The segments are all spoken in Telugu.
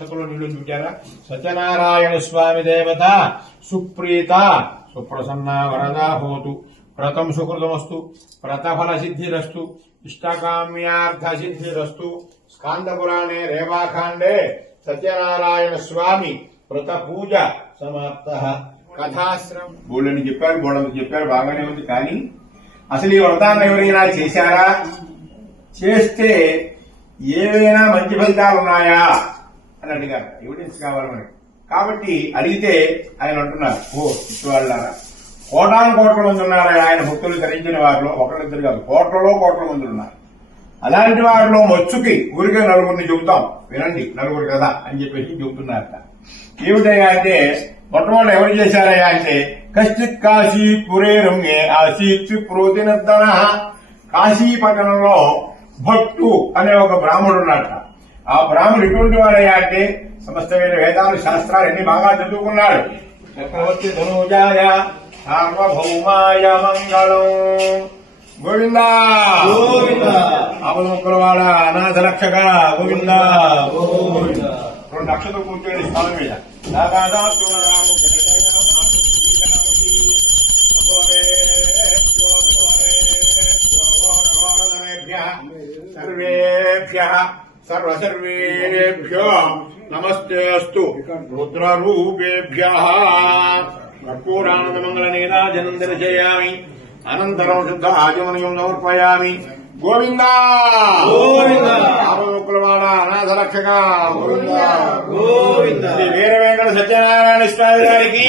అక్షతలో నీళ్ళు చూచారా? సత్యనారాయణ స్వామి దేవత సుప్రీత సుప్రసన్న వరదా హోతు. వ్రతం సుకృతమస్తు. వ్రతఫల సిద్ధిరస్తు. ఇష్టకామ్యార్థ సిద్ధిరస్తు. స్కాందపురాణే రేవాఖాండే సత్యనారాయణ స్వామి వ్రత పూజ సమాప్త. కథాశ్రమం బోళ్ళని చెప్పారు బోళ్ళని చెప్పారు బాగానే ఉంది. కానీ అసలు ఈ వ్రతాన్ని ఎవరైనా చేశారా? చేస్తే ఏవైనా మంచి ఫలితాలు ఉన్నాయా? అని అడిగారు. ఎవిడెన్స్ కావాలి మనకి కాబట్టి అడిగితే ఆయన అంటున్నారు. ఓ ఇటువాళ్ళారా కోటాను కోట్ల మంది ఉన్నారు. ఆయన భక్తులు ధరించిన వారిలో ఒకళ్ళిద్దరు కాదు కోట్లలో కోట్ల మంది ఉన్నారు. అలాంటి వారిలో మచ్చుకి ఊరికే నలుగురిని చెబుతాం. వినండి నలుగురు కదా అని చెప్పేసి చెబుతున్నారట. ఏమిటయ్యా అంటే మొట్టమొదటి ఎవరు చేశారయ్యా అంటే కశ్చిత్ కాశీ పురే రమ్యే ఆసీత్ ప్రోతినర్దన కాశీ పట్టణంలో భక్తు అనే ఒక బ్రాహ్మడు ఉన్నట్ట ఆ బ్రాహ్మడు ఎటువంటి వాడయ్యా అంటే సమస్తమైన వేదాలు శాస్త్రాలు అన్ని బాగా చదువుకున్నాడు. చక్రవర్తి ధనుజాయ సార్వభౌమాయ మంగళం. గోవిందా. అవలోకలవాడ అనాథ రక్షక గోవిందా. రెండు అక్షతలు కూర్చొని స్థలం మీద. ఘోరఘోరధరేభ్యః సర్వేభ్యः సర్వసర్వేభ్యో నమస్తే అస్తు. రుద్రరూపేభ్యः కర్పూరానందమంగళ నీరాజనం దర్శయామి అనంతరం శుద్ధ ఆచమనయం సమర్పయామి. గోవిందా! అనాథ రక్షక గోవిందా! గోవిందా. శ్రీ వీర వెంకట సత్యనారాయణ స్వామి గారికి.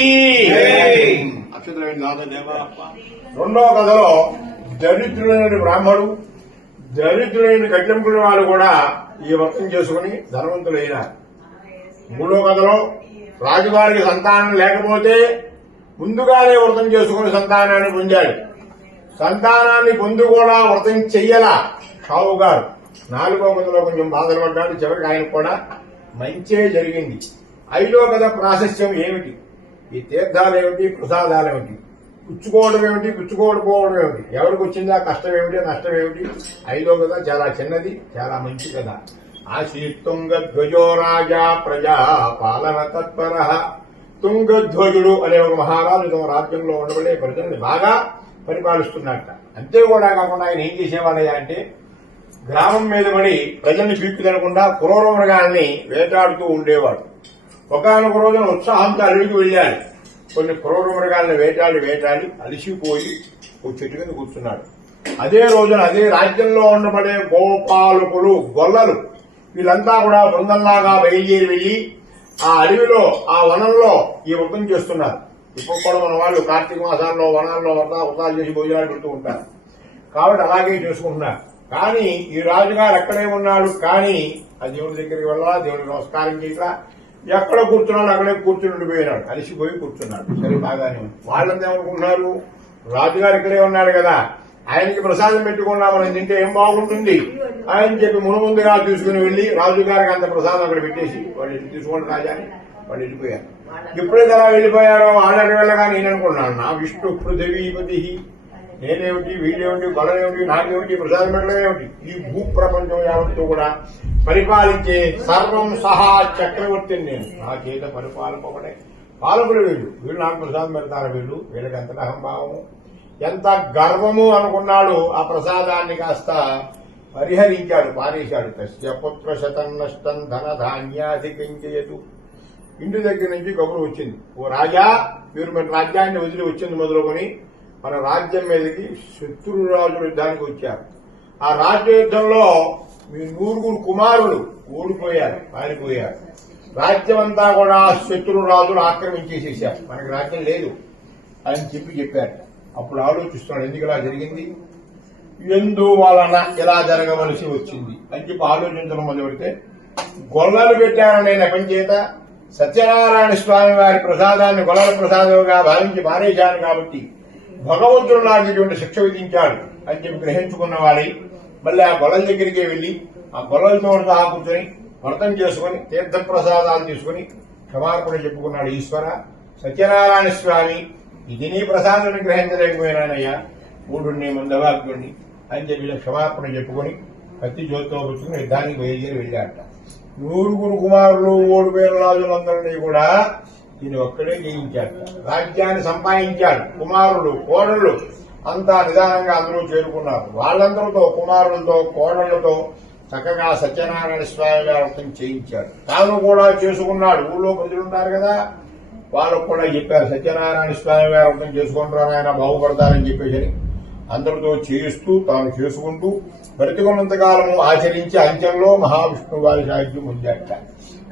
దేవప్ప రెండో కథలో దరిద్రులైన బ్రాహ్మడు దరిద్రులైన గడ్డంకుల వాళ్ళు కూడా ఈ వ్రతం చేసుకుని ధనవంతులైన మూడో కథలో రాజుగారికి సంతానం లేకపోతే ముందుగానే వ్రతం చేసుకుని సంతానాన్ని పొందాడు. సంతానాన్ని పొందు కూడా వ్రతం చెయ్యలా షావు గారు. నాలుగో కథలో కొంచెం బాధలు పడ్డాడు. చివరికి ఆయన కూడా మంచే జరిగింది. ఐదో కథ ప్రాశస్యం ఏమిటి? ఈ తీర్థాలు ఏమిటి? ప్రసాదాలు ఏమిటి? పుచ్చుకోవడం ఏమిటి? పుచ్చుకోకపోవడం ఏమిటి? ఎవరికి వచ్చిందా? కష్టం ఏమిటి? నష్టం ఏమిటి? ఐదో కథ చాలా చిన్నది చాలా మంచి కథ. ఆశీత్తుంగ ధ్వజో రాజా ప్రజా పాలన తత్పర. తుంగధ్వజుడు అనే ఒక మహారాజు తమ రాజ్యంలో ఉండబడే ప్రజల్ని బాగా పరిపాలిస్తున్నట్ట అంతే కూడా కాకుండా ఆయన ఏం చేసేవాడయ్యా అంటే గ్రామం మీద పడి ప్రజల్ని పీక్కు తినకుండా క్రూర మృగాల్ని వేటాడుతూ ఉండేవాడు. ఒకనొక రోజున ఉత్సాహంతో అడవికి వెళ్ళాడు. కొన్ని క్రూర మృగాల్ని వేటాడి వేటాడి అలిసిపోయి ఒక చెట్టు కింద కూర్చున్నాడు. అదే రోజున అదే రాజ్యంలో ఉండబడే గోపాలకులు గొల్లలు వీళ్ళంతా కూడా బృందంలాగా బయలుదేరి వెళ్ళి ఆ అడవిలో ఆ వనంలో ఈ వ్రతం చేస్తున్నారు. ఇప్పుడు కూడా మన వాళ్ళు కార్తీక మాసాల్లో వనాల్లో వ్రత వ్రతాలు చేసి భోజనాలు పెడుతూ ఉంటారు. కాబట్టి అలాగే చేసుకుంటున్నారు. కానీ ఈ రాజుగారు ఎక్కడే ఉన్నాడు? కానీ ఆ దేవుడి దగ్గరికి వెళ్ళాలా? దేవుడికి నమస్కారం చేయక ఎక్కడ కూర్చున్నాడు అక్కడే కూర్చుని ఉండిపోయినాడు. అలిసిపోయి కూర్చున్నాడు. సరే బాగానే వాళ్ళంతా ఏమనుకుంటున్నారు? రాజుగారు ఇక్కడే ఉన్నాడు కదా. ఆయనకి ప్రసాదం పెట్టుకున్నా మనం తింటే ఏం బాగుంటుంది? ఆయన చెప్పి మునుముందుగా తీసుకుని వెళ్ళి రాజుగారికి అంత ప్రసాదం అక్కడ పెట్టేసి వాళ్ళు తీసుకోండి రాజా అని వాళ్ళు వెళ్ళిపోయారు ఎప్పుడైతే అలా వెళ్ళిపోయారో వాళ్ళకి వెళ్ళగా నేను అనుకున్నాను నా విష్ణు పృథివీపతి నేనేమిటి వీడేమిటి బలమేమిటి నాకేమిటి ప్రసాదం ఈ భూ ప్రపంచం యావత్తు కూడా పరిపాలించే సర్వం సహా చక్రవర్తిని నేను. నా చేత పరిపాలపబడే పాలకులు వీళ్ళు. వీళ్ళు నాకు ప్రసాదం పెడతారు వీళ్ళు వీళ్ళకి ఎంత అహంభావము? ఎంత గర్వము అనుకున్నాడు ఆ ప్రసాదాన్ని కాస్త పరిహరించాడు పారేశాడు. తస్య పుత్ర శతం నష్టం ధన ధాన్యాధికించయదు ఇంటి దగ్గర నుంచి కబురు వచ్చింది. ఓ రాజా మీరు మన రాజ్యాన్ని వదిలి వచ్చింది మొదలుకొని మన రాజ్యం మీదకి శత్రురాజు యుద్ధానికి వచ్చారు. ఆ రాజ్య యుద్ధంలో మీ నూరుగురు కుమారులు ఓడిపోయారు పారిపోయారు. రాజ్యం అంతా కూడా శత్రు రాజులు ఆక్రమించేసేసారు. మనకి రాజ్యం లేదు అని చెప్పి చెప్పారు. అప్పుడు ఆలోచిస్తున్నాడు ఎందుకు ఇలా జరిగింది? ఎందువలన ఇలా జరగవలసి వచ్చింది అని చెప్పి ఆలోచించడం మొదలు పెడితే గొల్లలు పెట్టారనే నెపం చేత సత్యనారాయణ స్వామి వారి ప్రసాదాన్ని గొల్లల ప్రసాదంగా భావించి పారేశాను కాబట్టి భగవంతుడు నాకు ఇటువంటి శిక్ష విధించాడు అని చెప్పి గ్రహించుకున్న వాడి మళ్ళీ ఆ గొల్లల దగ్గరికి వెళ్ళి ఆ గొల్లలతో సహా కూర్చొని వ్రతం చేసుకుని తీర్థప్రసాదాలు తీసుకుని క్షమార్పణ చెప్పుకున్నాడు ఈశ్వర సత్యనారాయణ స్వామి ఇది నీ ప్రసాదం గ్రహించలేకపోయినానయ్యా. మూడుని మందవాగ్యుణ్ణి అని చెప్పి ఇలా క్షమార్పణ చెప్పుకొని పత్తి జ్యోతితో పుచ్చుకుని యుద్ధానికి బయలుదేరి వెళ్ళాడట. నూరుగురు కుమారులు ఓడిపోయిన రాజులందరినీ కూడా ఈయన ఒక్కడే జయించాడు. రాజ్యాన్ని సంపాదించాడు. కుమారులు కోడళ్ళు అంతా నిదానంగా అందరూ చేరుకున్నారు. వాళ్ళందరితో కుమారులతో కోడళ్ళతో చక్కగా సత్యనారాయణ స్వామి వ్రతం చేయించాడు తాను కూడా చేసుకున్నాడు. ఊళ్ళో ప్రజలు ఉన్నారు కదా. వాళ్ళకు కూడా చెప్పారు సత్యనారాయణ స్వామి వ్రతం చేసుకుంటారు ఆయన బాగుపడతారని చెప్పేసి అందరితో చేయిస్తూ తాను చేసుకుంటూ బ్రతికున్నంతకాలము ఆచరించి అంచెల్లో మహావిష్ణువు వారి సాహిత్యం పొందాట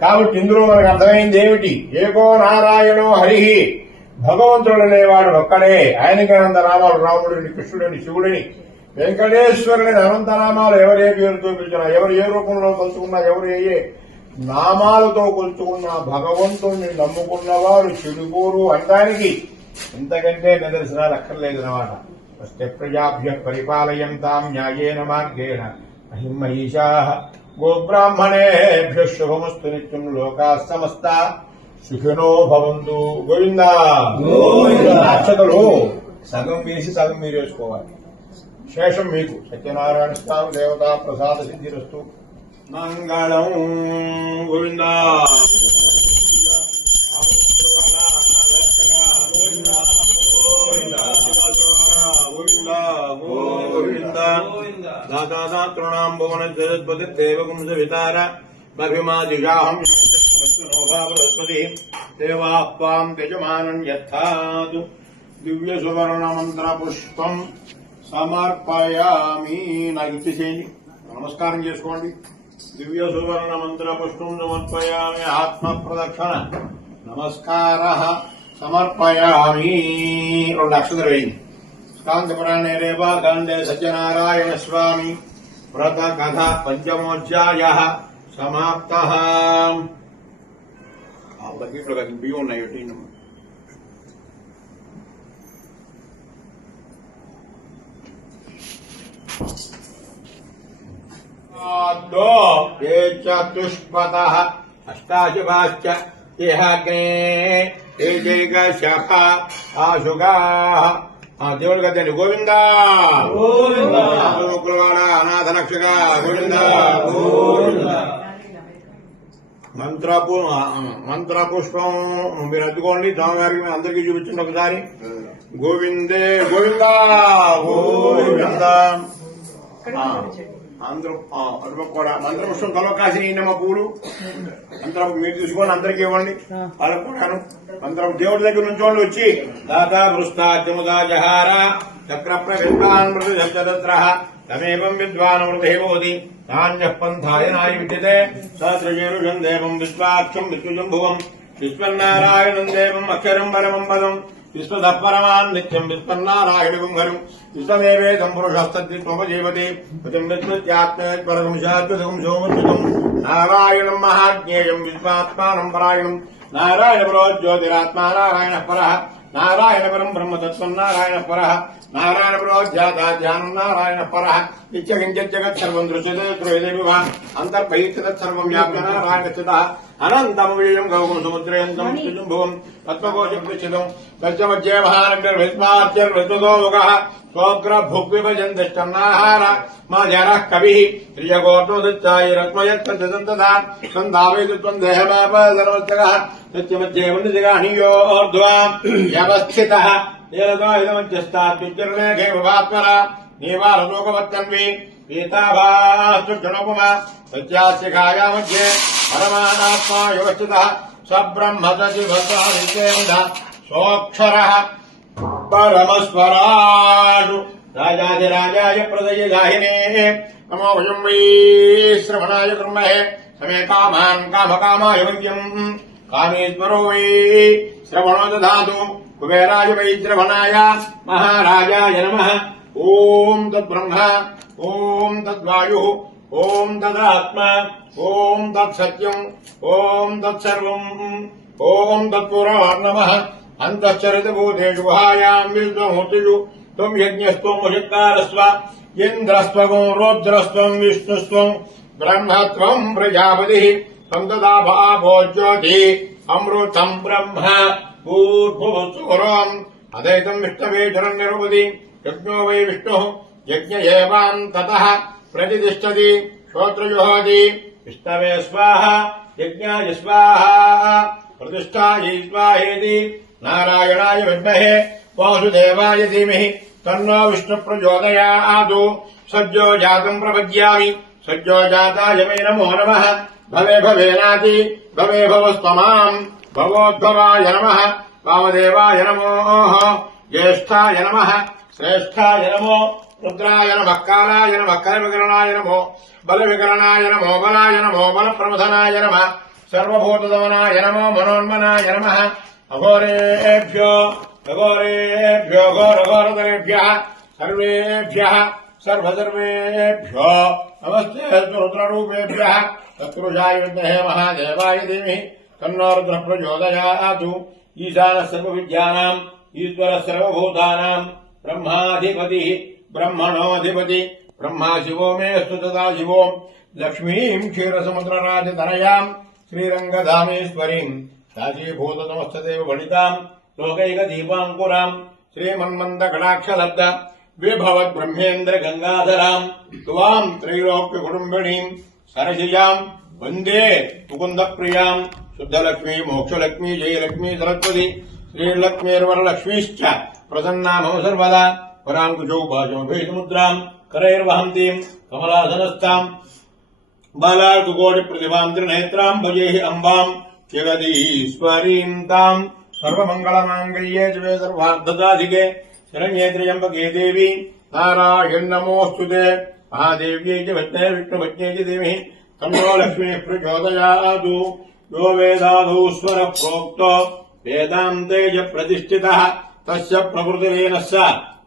కాబట్టి ఇందులో మనకు అర్థమైంది ఏమిటి? ఏకో నారాయణో హరి. భగవంతుడు అనేవాడు ఒక్కడే. ఆయనకి అనంత నామాలు రాముడిని కృష్ణుడిని శివుడిని వెంకటేశ్వరుని అనంతనామాలు ఎవరు ఏ పేరుతో పిలిచినా ఎవరు ఏ రూపంలో కొలుచుకున్నా ఎవరు ఏ నామాలతో కొలుచుకున్న భగవంతుణ్ణి నమ్ముకున్నవారు చెడుకోరు అనడానికి ఇంతకంటే నిదర్శనాలు అక్కర్లేదు అనమాట ప్రజాభ్య పరిపాలయంతాం న్యాయేన మార్గేణ. మహిమహీషా గోబ్రాహ్మణేభ్య శుభమస్తు నిత్యం లోకా సమస్త. సుఖినో భవంతు. గోవింద. అక్షతలు. సగం వేసి సగం మీరు వేసుకోవాలి. శేషం మీకు. సత్యనారాయణ స్వామి దేవతా ప్రసాద సిద్ధిరస్తు మంగళం గోవింద. దాతాతృణాం భువన జగత్పతి దేవగుంస వితార बृहस्पतिः బృహస్పతి దేవాప్పాం యజమానం యథాదు సమర్పయామి నాకు ఇచ్చేసేయండి నమస్కారం చేసుకోండి. దివ్య సువర్ణ మంత్ర పుష్పం సమర్పయామి ఆత్మ ప్రదక్షిణ నమస్కార సమర్పయామి. రెండు అక్షతలు వేయండి. స్కాంతపురాణే రేవా గండే సత్యనారాయణ స్వామి వ్రత కథ పంచమోధ్యాయ సమాప్త ఆ బకెట్లో కదా బియ్యం ఉన్నాయి పెట్టిండు. దో ఏ చతుష్పద అష్టాశుభాశ్చ ఇహాగ్నే ఏకైక శాఖ ఆశుగా ఆ దేవుడు కదండి గోవింద. గోవిందా. ముక్కులవాడ అనాథ రక్షక గోవింద. గోవిందా. మంత్రపు మంత్ర పుష్పం మీరు అద్దుకోండి. స్వామివారికి అందరికీ చూపించండి ఒకసారి. గోవిందే గోవింద. గోవింద. అందరూ అటుపక్క కూడా మంత్రపుష్పం కలవకాసి నమ్మ పూలు. మంత్రం మీరు తీసుకోండి అందరికీ ఇవ్వండి. వాళ్ళకు కూడాను మంత్రం దేవుడి దగ్గర నుంచోండి వచ్చి. దాతా వృస్తాద్యముదా జహార చక్ర ప్రవిద్వాన్ మృతి శబ్దత్ర తమేవం విద్వాన్ మృతేవోది నాణ్య పంథాయనాయ విద్యతే. సదృజేరుషం దేవం విశ్వాక్షం విశ్వజంభువం విశ్వన్నారాయణం దేవం అక్షరం పరమం పదం. విశ్వదపరమాన్ నిత్యం విశ్వన్నారాయణ గుంగరం విశ్వమేవే పురుషస్తత్వోపజీవతి పతిం నారాయణం మహాజ్ఞేయం విశ్వాత్మానం పరాయణం. నారాయణ పరో. జ్యోతిరాత్మా నారాయణ పర. నారాయణ పరం బ్రహ్మతత్వం నారాయణ పర. నారాయణ పరో ధ్యాత ధ్యానం నారాయణ పర నిత్యకించత్ సర్వం దృశ్యతే ధ్రువదే విభ సర్వం వ్యాప్య నారాయణ స్థిత. అనంతం వీయం గౌకం సముద్రయంతం భువం తత్వకోశం పృచ్చితం తస్య విస్మార్చర్విద్వదో ముఖ స్వగ్ర భుగ్విభజన్ దిష్టన్నాహార మా జర కవి త్రియగోత్మోదిత్యాయి రత్మయత్తంతదా సంధావేదిత్వం దేహమాప ధర్మస్తక సత్యమధ్యేమనిజగాహీయోర్ధ్వా వ్యవస్థిత ఏదో ఇదమధ్యస్తాత్యుచ్చరణేఖే విభాత్మర నీవాలలోకవత్తన్వి పీతాభాస్తుజనోపమ సత్యాస్య మధ్యే పరమాత్మా వ్యవస్థిత సబ్రహ్మ సోక్షర పరమస్వరాడు రాజాధిరాజాయ ప్రదయ దాహినే నమో వయం వై శ్రవణాయ కర్మహే సమే కామాన్ కామకామాయ వద్యం కామేశ్వరో వై శ్రవణో దాదు కుబేరాయ వై శ్రవణాయ మహారాజాయ నమ ఓం తద్బ్రహ్మ ओम तद्वायु, ओम तदात्मा, ओम तत्सत्यम ओम तत्सर्व, ओम तत्पुरार्णम अंतचरित भूतेषु गुहायाम विद्वहोतिषु त्वं यज्ञस्त्वमुषत्कारस्व इन्द्रस्त्वं रौद्रस्त्वं विष्णुस्त्वं, ब्रह्मत्वं प्रजापतिः, त्वं तदाभावो ज्योति अमृतं ब्रह्म पूर्ववत्सुरम् अदैतम् विष्णवेधरम् निरुपति यज्ञो वै विष्णुः यज्ञ एवाम् ततः प्रतिष्ठति श्रोत्रयुहोति स्वाह स्वाहा, यज्ञाय स्वाहा। प्रतिष्ठायै स्वाहेति। नारायणाय विद्महे, वासुदेवाय धीमहि। तन्नो सज्जो जातम् प्रपद्यामि सज्जो जाताय मे नमो नमः। भवे भवेनाति भवे भवस्त्वमाम् भवोद्भवाय नमः। वामदेवाय नमोः ज्येष्ठाय नमः। श्रेष्ठाय नमो రుద్రాయ నమ కాలాయ నమ కలవికరణాయ నమో బల వికరణాయ నమో బలాయ నమో బల ప్రమథనాయ నమ సర్వభూతదమనాయ నమో మనోన్మనాయ నమ. అఘోరేభ్యో అఘోరేభ్యో ఘోరఘోరతరేభ్య సర్వేభ్య సర్వసర్వేభ్యో. నమస్తే రుద్రరూపేభ్య తత్పురుషాయ విద్మహే మహాదేవాయ దేమి తన్నో రుద్ర ప్రచోదయాతు ఈశాన సర్వ విద్యానాం ఈశ్వర సర్వభూతానాం బ్రహ్మాధిపతి ब्रह्मणोधिपति ब्रह्मा शिवो मे अस्तु तदा शिवो। लक्ष्मीम् क्षीरसमुद्रराजधनयाम् श्रीरङ्गधामेश्वरीम् काशीभूतनमस्तदेव भणिताम् लोकैकदीपाङ्कुराम् श्रीमन्मन्दकटाक्षलब्ध विभवद्ब्रह्मेन्द्रगङ्गाधराम् त्वाम् त्रैलोक्यकुटुम्बिणीम् सरसिजाम् वंदे मुकुन्दप्रियाम् शुद्धलक्ष्मी, मोक्षलक्ष्मी, जयलक्ष्मी, सरस्वती, श्रीलक्ष्मीर्वरलक्ष्मीश्च, प्रसन्ना सर्वदा। పరాంకుశౌ సరస్వతి కరైర్వహంతీం కమలాసనస్థాం బాలార్కుకోటి ప్రతిభాం త్రినేత్రాం భజే అంబాం జగదీశ్వరీం తాం సర్వమంగళమాంగళ్యే శివే సర్వార్థదాధికే శరణ్యే త్ర్యంబకే దేవి నారాయణమోస్తు మహాదేవ్యై చ విష్ణే విష్ణుభజ్ఞే దేవి తన్నో లక్ష్మీ ప్రచోదయాదు యో వేదాదౌ స్వర ప్రోక్తో వేదాంతే చ ప్రతిష్ఠితః తస్య ప్రకృతిరేనస్స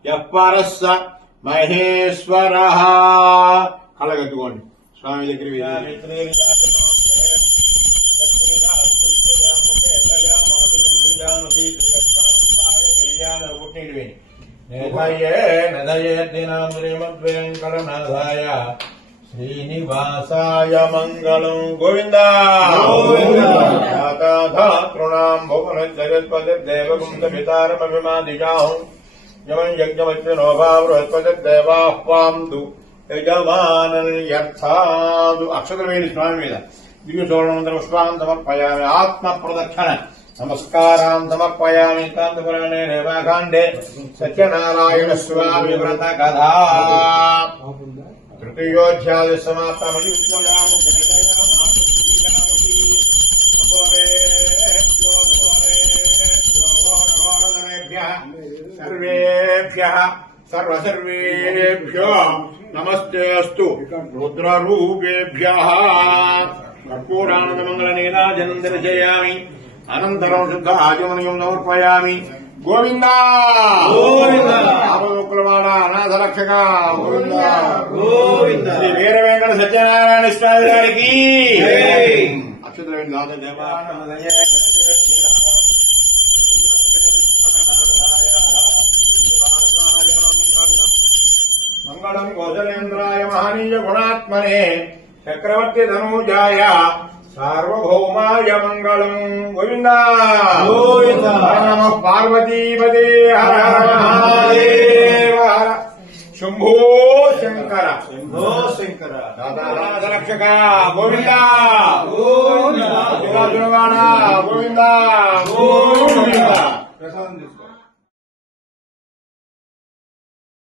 యః పరస్స మహేశ్వరః. కళ్ళగట్టుకోండి స్వామి దగ్గర శ్రీనివాసాయ మంగళం గోవింద. తృణాం భువన జగత్పతిర్దేవగుంద పితారమభిమాదిజాహం బృహస్పతిర్దేవాహ్వాందు యజమానర్యర్థాదు అక్షతవేణి స్వామి మీద। దివ్య చోళనందర పుష్పాన్ సమర్పయామి ఆత్మ ప్రదక్షిణ నమస్కారాన్ సమర్పయామి కాంతపురాణే రేవాకాండే సత్యనారాయణ స్వామి వ్రత కథా తృతీయోధ్యాయ సమాప్తమని సర్వేభ్యः సర్వసర్వేభ్యో నమస్తే అస్తు. రుద్రరూపేభ్యः. కర్పూరానందమంగళనేనాజనం దర్శయామి. అనంతరం శుద్ధ ఆచమనయం సమర్పయామి. గోవింద! గోవింద. ఆపదుకులవాడ అనాథ రక్షక గోవింద! గోవింద. శ్రీ వీర వెంకట సత్యనారాయణ స్వామి గారికి. అక్షతుల నాథ దేవానందయ మంగళం కౌశలేంద్రాయ మహనీయ గుణాత్మనే చక్రవర్తి ధనూజాయ సార్వభౌమాయ మంగళం గోవింద గోవింద. నమ పార్వతీపదే హర హర మహాదేవ హర శంభో శంకర శంభో శంకర దాదానాథ రక్షక